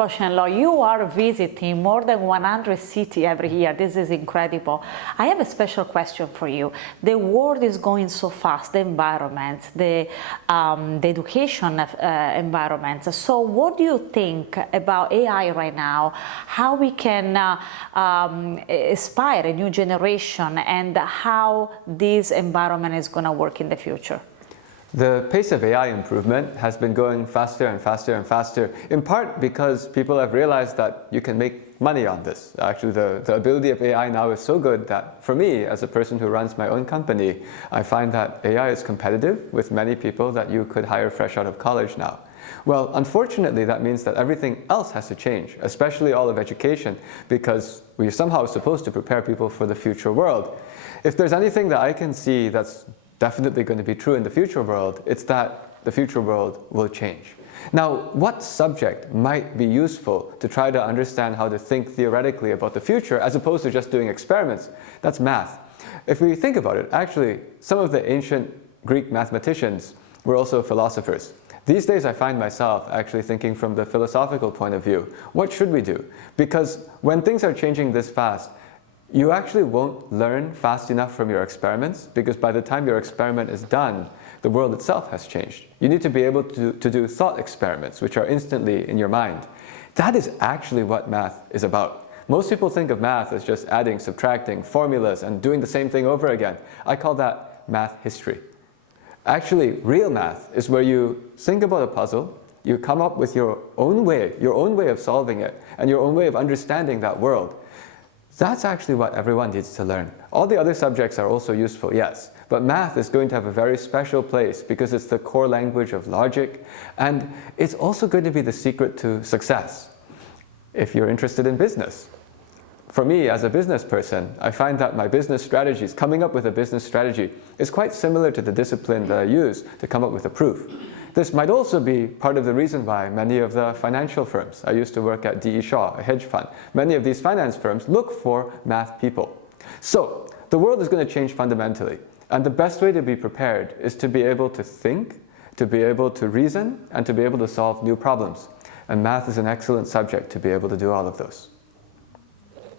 Po Shen Lo, you are visiting more than 100 cities every year. This is incredible. I have a special question for you. The world is going so fast, the environment, the education environment. So what do you think about AI right now? How we can inspire a new generation and how this environment is going to work in the future? The pace of AI improvement has been going faster and faster and faster, in part because people have realized that you can make money on this. Actually, the ability of AI now is so good that for me, as a person who runs my own company, I find that AI is competitive with many people that you could hire fresh out of college now. Well, unfortunately, that means that everything else has to change, especially all of education, because we're somehow supposed to prepare people for the future world. If there's anything that I can see that's definitely going to be true in the future world, it's that the future world will change. Now, what subject might be useful to try to understand how to think theoretically about the future as opposed to just doing experiments? That's math. If we think about it, actually, some of the ancient Greek mathematicians were also philosophers. These days I find myself actually thinking from the philosophical point of view. What should we do? Because when things are changing this fast, you actually won't learn fast enough from your experiments, because by the time your experiment is done, the world itself has changed. You need to be able to do thought experiments, which are instantly in your mind. That is actually what math is about. Most people think of math as just adding, subtracting, formulas, and doing the same thing over again. I call that math history. Actually, real math is where you think about a puzzle, you come up with your own way of solving it, and your own way of understanding that world. That's actually what everyone needs to learn. All the other subjects are also useful, yes, but math is going to have a very special place because it's the core language of logic, and it's also going to be the secret to success if you're interested in business. For me, as a business person, I find that my business strategies, coming up with a business strategy, is quite similar to the discipline that I use to come up with a proof. This might also be part of the reason why many of the financial firms, I used to work at D.E. Shaw, a hedge fund, many of these finance firms look for math people. So, the world is going to change fundamentally, and the best way to be prepared is to be able to think, to be able to reason, and to be able to solve new problems. And math is an excellent subject to be able to do all of those.